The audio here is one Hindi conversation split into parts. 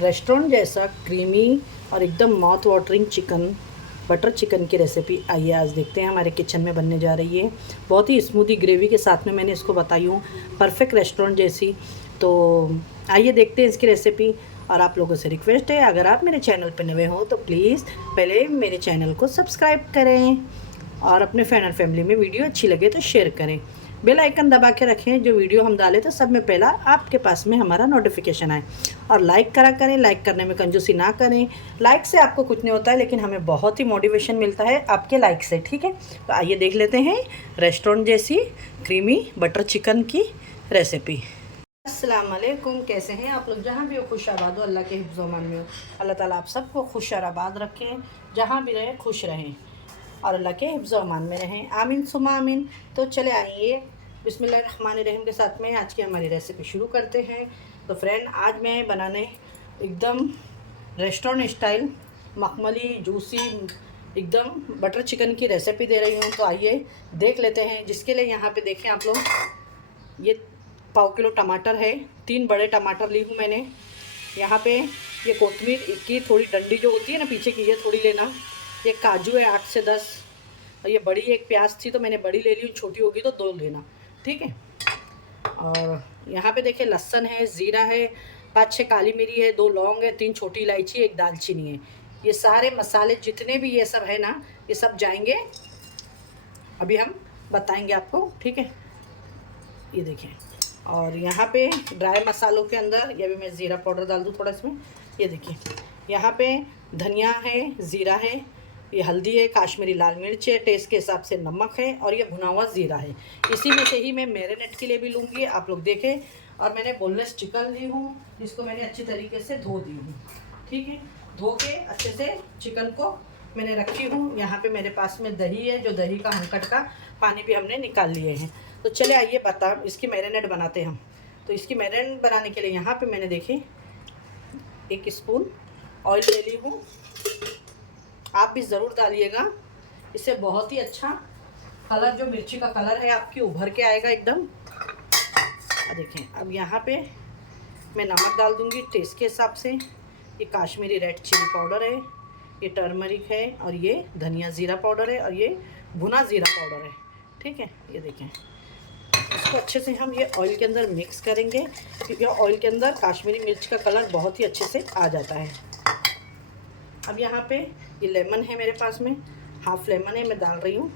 रेस्टोरेंट जैसा क्रीमी और एकदम mouth watering chicken, butter chicken की रेसिपी आइए आज देखते हैं हमारे किचन में बनने जा रही है। बहुत ही स्मूदी ग्रेवी के साथ में मैंने इसको बताई हूँ, परफेक्ट रेस्टोरेंट जैसी। तो आइए देखते हैं इसकी रेसिपी। और आप लोगों से रिक्वेस्ट है, अगर आप मेरे चैनल पर नए हो तो प्लीज़ पहले मेरे चैनल को सब्सक्राइब करें और अपने फ्रेंड और फैमिली में वीडियो अच्छी लगे तो शेयर करें। बेल आइकन दबा के रखें, जो वीडियो हम डालें तो सब में पहला आपके पास में हमारा नोटिफिकेशन आए। और लाइक करा करें, लाइक करने में कंजूसी ना करें। लाइक से आपको कुछ नहीं होता है, लेकिन हमें बहुत ही मोटिवेशन मिलता है आपके लाइक से, ठीक है। तो आइए देख लेते हैं रेस्टोरेंट जैसी क्रीमी बटर चिकन की रेसिपी। अस्सलाम वालेकुम, कैसे हैं आप लोग? जहाँ भी हो खुश आबाद हो, अल्लाह के हिफ्ज़ व अमान में हो। अल्लाह ताला आप सबको खुश और आबाद रखें, जहाँ भी रहें खुश रहें और अल्लाह के हिफ्ज़ व अमान में रहें, आमीन सुमा आमीन। तो चले आइए बिस्मिल्लाहिर्रहमानिर्रहीम के साथ में आज की हमारी रेसिपी शुरू करते हैं। तो फ्रेंड, आज मैं बनाने एकदम रेस्टोरेंट स्टाइल मखमली जूसी एकदम बटर चिकन की रेसिपी दे रही हूँ। तो आइए देख लेते हैं। जिसके लिए यहाँ पे देखें आप लोग, ये पाव किलो टमाटर है, 3 बड़े टमाटर ली हूँ मैंने। यहाँ पे ये कोतमीर की थोड़ी डंडी जो होती है ना पीछे की, ये थोड़ी लेना। ये काजू है 8 से 10, और ये बड़ी एक प्याज थी तो मैंने बड़ी ले ली, छोटी होगी तो 2 लेना, ठीक है। और यहाँ पे देखिए लहसुन है, ज़ीरा है, 5-6 काली मिरी है, 2 लौंग है, 3 छोटी इलायची, 1 दालचीनी है। ये सारे मसाले जितने भी ये सब है ना, ये सब जाएंगे, अभी हम बताएंगे आपको, ठीक है। ये देखें। और यहाँ पे ड्राई मसालों के अंदर ये भी मैं ज़ीरा पाउडर डाल दूँ थोड़ा इसमें। ये देखिए, यहाँ पे धनिया है, ज़ीरा है, ये हल्दी है, काश्मीरी लाल मिर्च है, टेस्ट के हिसाब से नमक है, और ये भुना हुआ ज़ीरा है। इसी में से ही मैं मैरिनेट के लिए भी लूँगी, आप लोग देखें। और मैंने बोनलेस चिकन ली हूँ, जिसको मैंने अच्छी तरीके से धो दी हूँ, ठीक है। धो के अच्छे से चिकन को मैंने रखी हूँ। यहाँ पे मेरे पास में दही है, जो दही का हंकट का पानी भी हमने निकाल लिए हैं। तो चले आइए बता इसकी मैरिनेट बनाते हैं हम। तो इसकी मैरिनेट बनाने के लिए यहाँ पे मैंने देखी 1 स्पून ऑयल ले ली हूँ। आप भी ज़रूर डालिएगा, इससे बहुत ही अच्छा कलर, जो मिर्ची का कलर है आपकी उभर के आएगा एकदम। देखें, अब यहाँ पे मैं नमक डाल दूँगी टेस्ट के हिसाब से। ये काश्मीरी रेड चिली पाउडर है, ये टर्मरिक है, और ये धनिया ज़ीरा पाउडर है, और ये भुना ज़ीरा पाउडर है, ठीक है। ये देखें, इसको अच्छे से हम ये ऑयल के अंदर मिक्स करेंगे, क्योंकि ऑयल के अंदर काश्मीरी मिर्च का कलर बहुत ही अच्छे से आ जाता है। अब यहाँ पे ये लेमन है मेरे पास में, हाफ लेमन है, मैं डाल रही हूँ।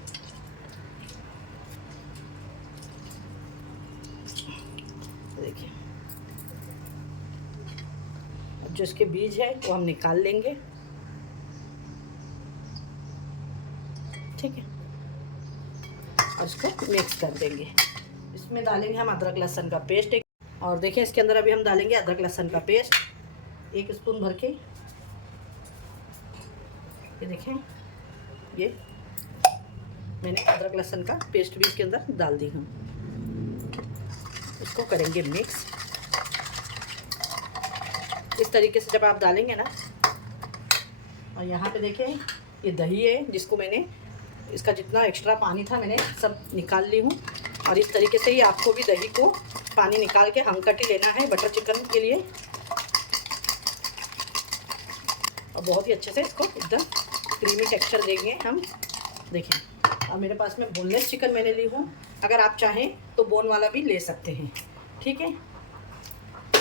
देखिए, अब जो इसके बीज है वो हम निकाल लेंगे, ठीक है। और इसको मिक्स कर देंगे। इसमें डालेंगे हम अदरक लहसुन का पेस्ट और देखिए इसके अंदर अभी हम डालेंगे अदरक लहसुन का पेस्ट 1 स्पून भर के। ये देखें, ये मैंने अदरक लहसुन का पेस्ट भी इसके अंदर डाल दी हूँ। इसको करेंगे मिक्स इस तरीके से जब आप डालेंगे ना। और यहाँ पे देखें, ये दही है, जिसको मैंने इसका जितना एक्स्ट्रा पानी था मैंने सब निकाल ली हूँ। और इस तरीके से ही आपको भी दही को पानी निकाल के हंकट ही लेना है बटर चिकन के लिए। और बहुत ही अच्छे से इसको एकदम क्रीमी टेक्सचर देंगे हम। देखिए, अब मेरे पास में बोनलेस चिकन मैंने ली हूँ, अगर आप चाहें तो बोन वाला भी ले सकते हैं, ठीक है।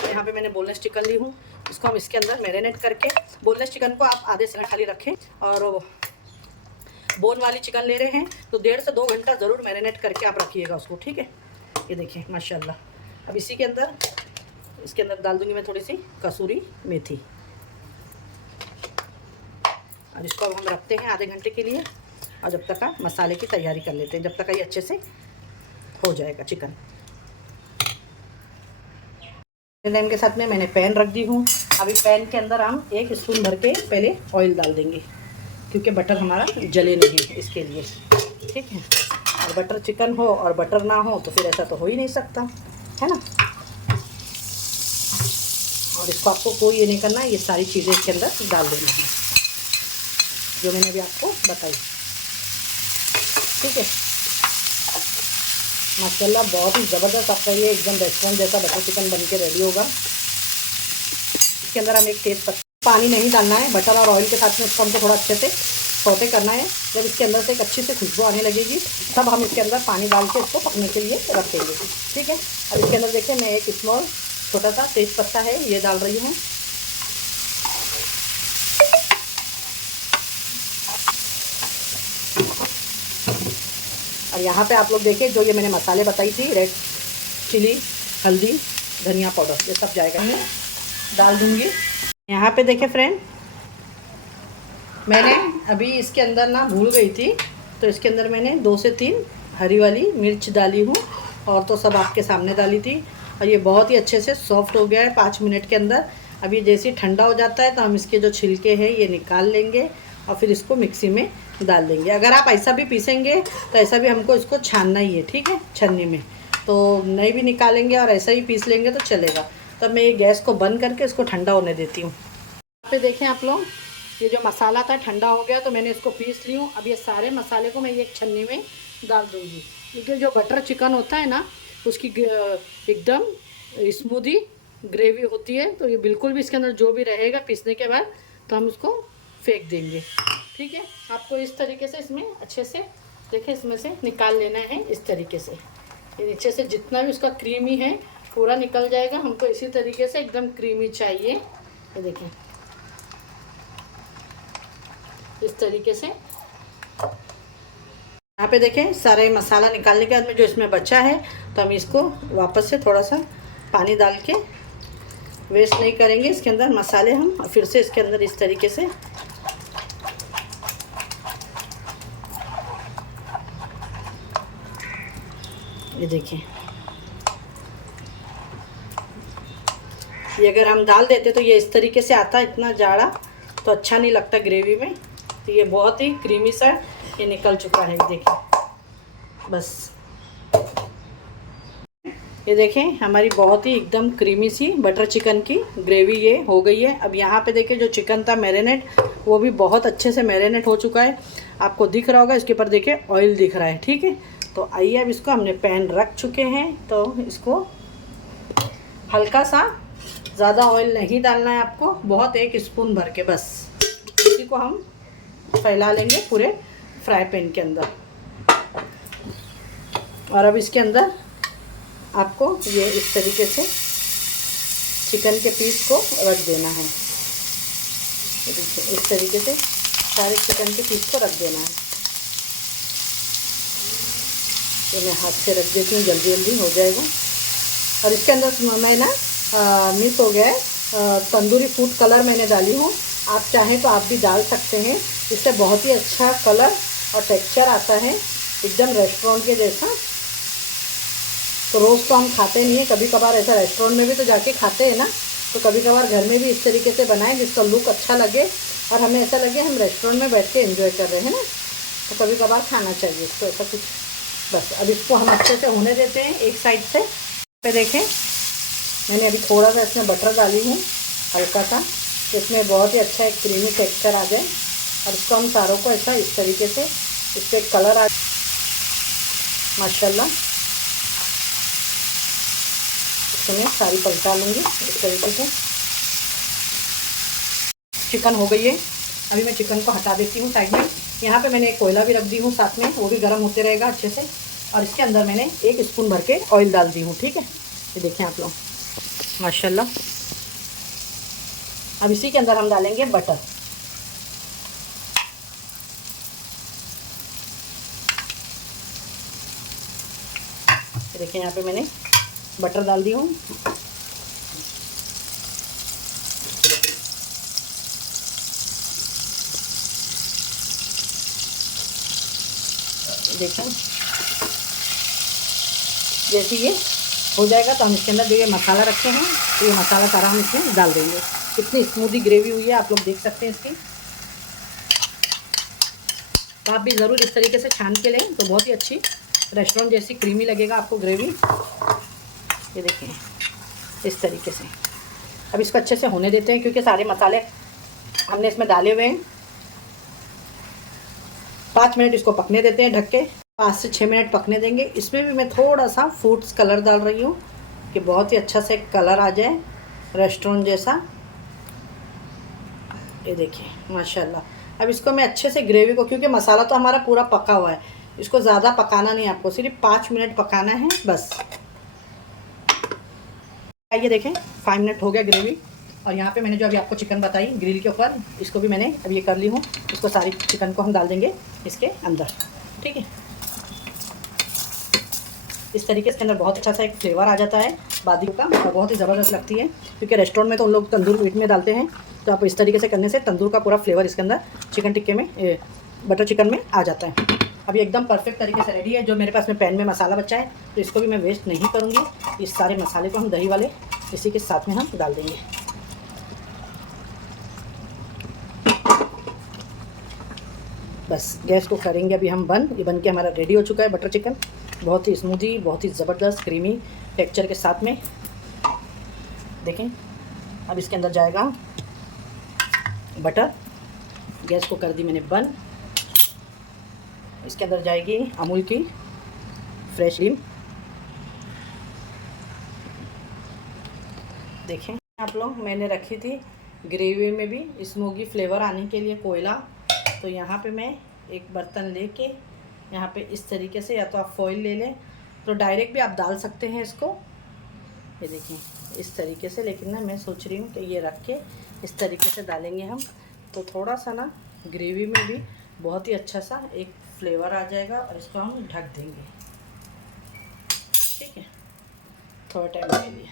यहाँ पे मैंने बोनलेस चिकन ली हूँ, इसको हम इसके अंदर मैरिनेट करके, बोनलेस चिकन को आप आधे से खाली रखें, और बोन वाली चिकन ले रहे हैं तो 1.5 से 2 घंटा ज़रूर मैरिनेट करके आप रखिएगा उसको, ठीक है। ये देखिए माशाल्लाह। अब इसी के अंदर इसके अंदर डाल दूँगी मैं थोड़ी सी कसूरी मेथी, और इसको अब हम रखते हैं आधे घंटे के लिए। और जब तक का मसाले की तैयारी कर लेते हैं, जब तक ये अच्छे से हो जाएगा चिकन। टाइम के साथ में मैंने पैन रख दी हूँ। अभी पैन के अंदर हम 1 स्पून भर के पहले ऑयल डाल देंगे, क्योंकि बटर हमारा जले नहीं है इसके लिए, ठीक है। और बटर चिकन हो और बटर ना हो तो फिर ऐसा तो हो ही नहीं सकता, है ना। और इसको आपको कोई ये नहीं करना है, ये सारी चीज़ें इसके अंदर डाल देनी है जो मैंने अभी आपको बताई, ठीक है। माशाल्लाह बहुत ही ज़बरदस्त आपका ये एकदम रेस्टोरेंट जैसा बटर चिकन बन के रेडी होगा। इसके अंदर हम एक तेज पत्ता, पानी नहीं डालना है, बटर और ऑयल के साथ में इसको हमको थोड़ा अच्छे से सौते करना है। जब इसके अंदर से एक अच्छी से खुशबू आने लगेगी तब हम इसके अंदर पानी डाल के इसको पकने के लिए रख देंगे, ठीक है। अब इसके अंदर देखिए मैं एक स्मॉल छोटा सा तेज पत्ता है ये डाल रही हूँ। और यहाँ पे आप लोग देखिए जो ये मैंने मसाले बताई थी, रेड चिली, हल्दी, धनिया पाउडर, ये सब जाएगा मैं डाल दूँगी। यहाँ पे देखे फ्रेंड, मैंने अभी इसके अंदर ना भूल गई थी तो इसके अंदर मैंने 2 से 3 हरी वाली मिर्च डाली हूँ, और तो सब आपके सामने डाली थी। और ये बहुत ही अच्छे से सॉफ्ट हो गया है 5 मिनट के अंदर। अभी जैसे ही ठंडा हो जाता है तो हम इसके जो छिलके हैं ये निकाल लेंगे और फिर इसको मिक्सी में डाल देंगे। अगर आप ऐसा भी पीसेंगे तो ऐसा भी हमको इसको छानना ही है, ठीक है, छन्नी में, तो नहीं भी निकालेंगे और ऐसा ही पीस लेंगे तो चलेगा। तब मैं ये गैस को बंद करके इसको ठंडा होने देती हूँ। यहाँ पे देखें आप लोग, ये जो मसाला था ठंडा हो गया तो मैंने इसको पीस ली हूँ। अब ये सारे मसाले को मैं एक छन्नी में डाल दूँगी, क्योंकि जो बटर चिकन होता है ना उसकी एकदम स्मूदी ग्रेवी होती है, तो ये बिल्कुल भी इसके अंदर जो भी रहेगा पीसने के बाद तो हम उसको फेंक देंगे, ठीक है। आपको इस तरीके से इसमें अच्छे से देखिए इसमें से निकाल लेना है, इस तरीके से ये नीचे से जितना भी उसका क्रीमी है पूरा निकल जाएगा। हमको इसी तरीके से एकदम क्रीमी चाहिए, ये देखें इस तरीके से। यहाँ पे देखें सारे मसाला निकालने के बाद में जो इसमें बचा है तो हम इसको वापस से थोड़ा सा पानी डाल के वेस्ट नहीं करेंगे, इसके अंदर मसाले हम फिर से इसके अंदर इस तरीके से ये देखिए, ये अगर हम डाल देते तो ये इस तरीके से आता, इतना जाड़ा तो अच्छा नहीं लगता ग्रेवी में। तो ये बहुत ही क्रीमी सा ये निकल चुका है, देखिए बस ये देखें हमारी बहुत ही एकदम क्रीमी सी बटर चिकन की ग्रेवी ये हो गई है। अब यहाँ पे देखिए जो चिकन था मैरिनेट वो भी बहुत अच्छे से मैरिनेट हो चुका है, आपको दिख रहा होगा, इसके ऊपर देखिए ऑयल दिख रहा है, ठीक है। तो आइए अब इसको हमने पैन रख चुके हैं तो इसको हल्का सा, ज़्यादा ऑयल नहीं डालना है आपको, बहुत 1 स्पून भर के बस इसी को हम फैला लेंगे पूरे फ्राई पैन के अंदर। और अब इसके अंदर आपको ये इस तरीके से चिकन के पीस को रख देना है, इस तरीके से सारे चिकन के पीस को रख देना है। तो मैं हाथ से रख देती हूँ, जल्दी जल्दी हो जाएगा। और इसके अंदर मैं ना मिस हो गया है, तंदूरी फूड कलर मैंने डाली हूँ, आप चाहें तो आप भी डाल सकते हैं, इससे बहुत ही अच्छा कलर और टेक्सचर आता है एकदम रेस्टोरेंट के जैसा। तो रोज़ तो हम खाते नहीं हैं, कभी कभार ऐसा रेस्टोरेंट में भी तो जाके खाते हैं ना, तो कभी कभार घर में भी इस तरीके से बनाएं जिसका लुक अच्छा लगे और हमें ऐसा लगे हम रेस्टोरेंट में बैठ के एंजॉय कर रहे हैं ना, तो कभी कभार खाना चाहिए इसको, ऐसा कुछ। बस अब इसको हम अच्छे से होने देते हैं एक साइड से। पे देखें मैंने अभी थोड़ा सा इसमें बटर डाली हूँ हल्का सा, तो इसमें बहुत ही अच्छा एक क्रीमी टेक्सचर आ जाए। और इसको हम सारों को ऐसा इस तरीके से इस पर कलर आ माशाल्लाह, इसको मैं सारी पलटा लूँगी इस तरीके से। चिकन हो गई है, अभी मैं चिकन को हटा देती हूँ साइड में। यहाँ पे मैंने एक कोयला भी रख दी हूँ साथ में, वो भी गर्म होते रहेगा अच्छे से। और इसके अंदर मैंने 1 स्पून भर के ऑयल डाल दी हूँ, ठीक है, ये देखें आप लोग माशाल्लाह। अब इसी के अंदर हम डालेंगे बटर, देखिए यहाँ पे मैंने बटर डाल दी हूँ। देखें जैसे ये हो जाएगा तो हम इसके अंदर जो ये मसाला रखे हैं तो ये मसाला सारा हम इसमें डाल देंगे। कितनी स्मूदी ग्रेवी हुई है आप लोग देख सकते हैं इसकी। तो आप भी ज़रूर इस तरीके से छान के लें तो बहुत ही अच्छी रेस्टोरेंट जैसी क्रीमी लगेगा आपको ग्रेवी। ये देखिए इस तरीके से। अब इसको अच्छे से होने देते हैं क्योंकि सारे मसाले हमने इसमें डाले हुए हैं। 5 मिनट इसको पकने देते हैं ढक के, 5 से 6 मिनट पकने देंगे। इसमें भी मैं थोड़ा सा फूड्स कलर डाल रही हूँ कि बहुत ही अच्छा से कलर आ जाए रेस्टोरेंट जैसा। ये देखिए माशाल्लाह। अब इसको मैं अच्छे से ग्रेवी को, क्योंकि मसाला तो हमारा पूरा पका हुआ है, इसको ज़्यादा पकाना नहीं, आपको सिर्फ 5 मिनट पकाना है बस। आइए देखें 5 मिनट हो गया ग्रेवी। और यहाँ पे मैंने जो अभी आपको चिकन बताई ग्रिल के ऊपर, इसको भी मैंने अब ये कर ली हूँ। इसको सारी चिकन को हम डाल देंगे इसके अंदर, ठीक है। इस तरीके से अंदर बहुत अच्छा सा एक फ्लेवर आ जाता है बादियों का, और बहुत ही ज़बरदस्त लगती है, क्योंकि रेस्टोरेंट में तो उन लोग तंदूर मीट में डालते हैं, तो आप इस तरीके से करने से तंदूर का पूरा फ्लेवर इसके अंदर चिकन टिक्के में, बटर चिकन में आ जाता है। अभी एकदम परफेक्ट तरीके से रेडी है। जो मेरे पास में पैन में मसाला बचा है, तो इसको भी मैं वेस्ट नहीं करूँगी। इस सारे मसाले को हम दही वाले इसी के साथ में हम डाल देंगे। बस गैस को करेंगे अभी हम बंद। ये बन के हमारा रेडी हो चुका है बटर चिकन, बहुत ही स्मूदी, बहुत ही ज़बरदस्त क्रीमी टेक्सचर के साथ में। देखें अब इसके अंदर जाएगा बटर, गैस को कर दी मैंने बंद। इसके अंदर जाएगी अमूल की फ्रेश क्रीम। देखें आप लोग, मैंने रखी थी ग्रेवी में भी स्मोकी फ्लेवर आने के लिए कोयला, तो यहाँ पे मैं एक बर्तन लेके यहाँ पे इस तरीके से, या तो आप फॉइल ले लें, तो डायरेक्ट भी आप डाल सकते हैं इसको। ये देखिए इस तरीके से, लेकिन ना मैं सोच रही हूँ कि ये रख के इस तरीके से डालेंगे हम, तो थोड़ा सा ना ग्रेवी में भी बहुत ही अच्छा सा एक फ्लेवर आ जाएगा। और इसको हम ढक देंगे, ठीक है, थोड़ा टाइम के लिए।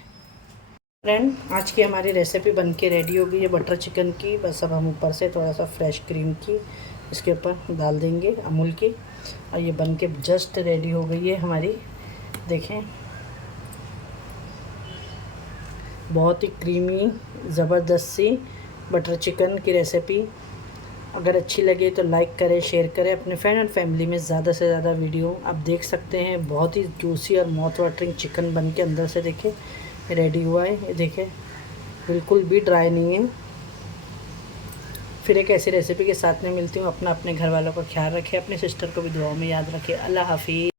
फ्रेंड आज की हमारी रेसिपी बन के रेडी हो गई है बटर चिकन की। बस अब हम ऊपर से थोड़ा सा फ्रेश क्रीम की इसके ऊपर डाल देंगे अमूल की, और ये बन के जस्ट रेडी हो गई है हमारी। देखें बहुत ही क्रीमी ज़बरदस्त सी बटर चिकन की रेसिपी। अगर अच्छी लगे तो लाइक करें, शेयर करें, अपने फ्रेंड एंड फैमिली में ज़्यादा से ज़्यादा वीडियो आप देख सकते हैं। बहुत ही जूसी और माउथ वाटरिंग चिकन बन के अंदर से देखें रेडी हुआ है। ये देखें बिल्कुल भी ड्राई नहीं है। फिर एक ऐसी रेसिपी के साथ में मिलती हूँ। अपने घर वालों का ख्याल रखें, अपने सिस्टर को भी दुआओं में याद रखें। अल्लाह हाफिज़।